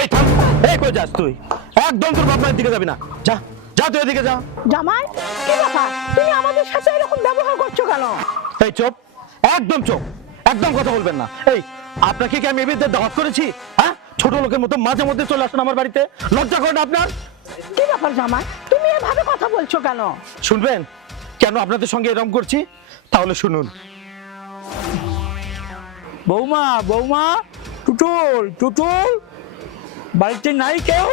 এই থাম এই কই যাস তুই? একদম তোর বাপ দিকে যাবি না। যা যা তুই এদিকে যা। জামাই কি ব্যাপার? তুমি আমাদের সাথে এরকম ব্যবহার করছ কেন? এই চুপ একদম চুপ একদম কথা বলবেন না। এই আপনাকে কি আমি দাওয়াত করেছি? হ্যাঁ? ছোট লোকের মতো মাঝে মধ্যে চলে আসুন আমার বাড়িতে। লজ্জা করেন আপনার? কি ব্যাপার জামাই? তুমি এভাবে কথা বলছো কেন? শুনবেন কেন আপনাদের সঙ্গে এরকম করছি? তাহলে শুনুন। বৌমা বৌমা টুটুল টুটুল। বাড়িতে নাই কেউ?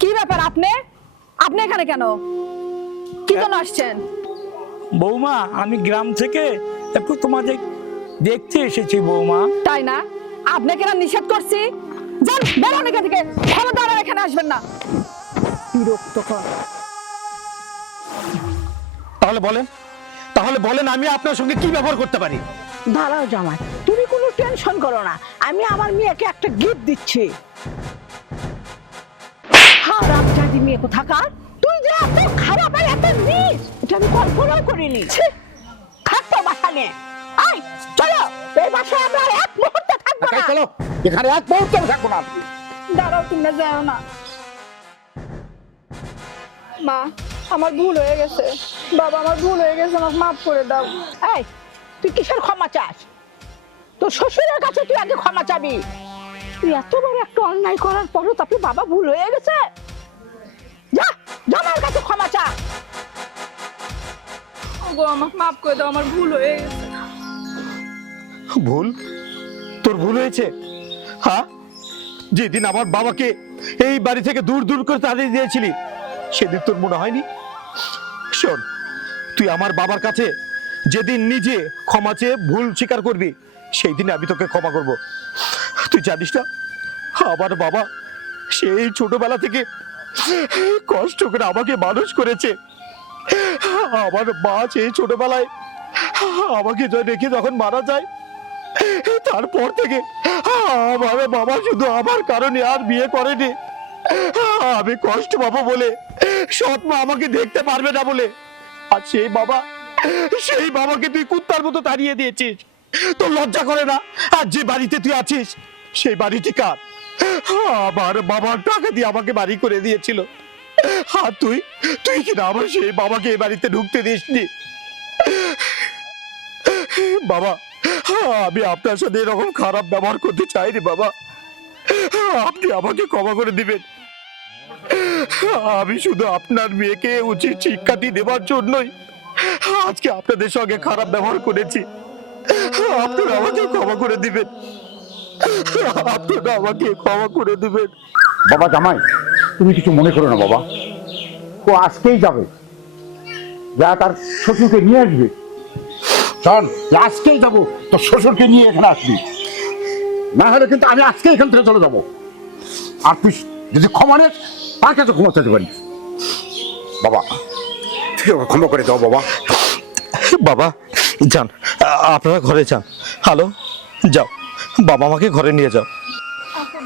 কি ব্যাপার আপনি? আপনি এখানে কেন? কি জন্য আসছেন? বৌমা আমি গ্রাম থেকে একটু তোমাদের দেখতে এসেছি বৌমা। তাই না? আপনাকে না নিষেধ করছি? যান বেরোন এখান থেকে। আমার এখানে আসবেন না। বিরক্ত কর তাহলে বলেন তাহলে বলেন আমি আপনার সঙ্গে কি ব্যবহার করতে পারি? দাঁড়াও জামাই তুমি কোনো টেনশন করো না। আমি আমার মেয়েকে একটা গিফট দিচ্ছি। খারাপ জাতি মেয়ে কোথাকার? তুই যে এত খারাপ আর এত নিস এটা আমি কল্পনাও করিনি। থাকতো বাসানে। আই চলো এই বাসায় আমরা এক মুহূর্তে থাকব না। চলো এখানে এক মুহূর্ত থাকব না। দাঁড়াও তুমি যাও না। মা আমার ভুল হয়ে গেছে। বাবা আমার ভুল হয়ে গেছে আমাকে মাফ করে দাও। এই তুই কিসের ক্ষমা চাস? তোর শ্বশুরের কাছে তুই আগে ক্ষমা চাবি। তুই এত বড় একটা অন্যায় করার পরও তাকে বাবা ভুল হয়ে গেছে। যা জামার কাছে ক্ষমা চা। গো আমাকে মাফ করে দাও আমার ভুল হয়ে গেছে। ভুল? তোর ভুল হয়েছে? হ্যাঁ? যেদিন আমার বাবাকে এই বাড়ি থেকে দূর দূর করে তাড়িয়ে দিয়েছিলি সেদিন তোর মনে হয়নি? শোন তুই আমার বাবার কাছে যেদিন নিজে ক্ষমা চেয়ে ভুল স্বীকার করবি সেই দিনে আমি তোকে ক্ষমা করব। তুই জানিস না, আমার বাবা সেই ছোটবেলা থেকে কষ্ট করে আমাকে মানুষ করেছে। আমার মা সেই ছোটবেলায় আমাকে রেখে যখন মারা যায়, তারপর থেকে আমার বাবা শুধু আমার কারণে আর বিয়ে করেনি। আমি কষ্ট পাবো বলে সৎ মা আমাকে দেখতে পারবে না বলে। আর সেই বাবা সেই বাবাকে তুই কুত্তার মতো তাড়িয়ে দিয়েছিস। তোর লজ্জা করে না? আর যে বাড়িতে তুই আছিস, সেই বাড়িটি কার? আমার বাবার টাকা দিয়ে আমাকে বাড়ি করে দিয়েছিল। আর তুই তুই কিনা আমার সেই বাবাকে এই বাড়িতে ঢুকতে দিসনি? বাবা, আমি আপনার সাথে এরকম খারাপ ব্যবহার করতে চাইনি, বাবা। আপনি আমাকে ক্ষমা করে দিবেন। আমি শুধু আপনার মেয়েকে উচিত শিক্ষাটি দেওয়ার জন্যই আজকে আপনাদের সঙ্গে খারাপ ব্যবহার করেছি। আপনারা আমাকে ক্ষমা করে দিবেন। আপনারা আমাকে ক্ষমা করে দিবেন। বাবা জামাই, তুমি কিছু মনে করো না বাবা। ও আজকেই যাবে। যা তার শ্বশুরকে নিয়ে আসবে। চল, আজকেই যাব। তোর শ্বশুরকে নিয়ে এখানে আসবি। না হলে কিন্তু আমি আজকে এখান থেকে চলে যাব। আর তুই যদি ক্ষমা নেস, তার কাছে ক্ষমা চাইতে পারিস। বাবা তুই ক্ষমা করে দাও বাবা। বাবা, যান। আপনারা ঘরে যান। হ্যালো, যাও। বাবা মাকে ঘরে নিয়ে যাও। আচ্ছা,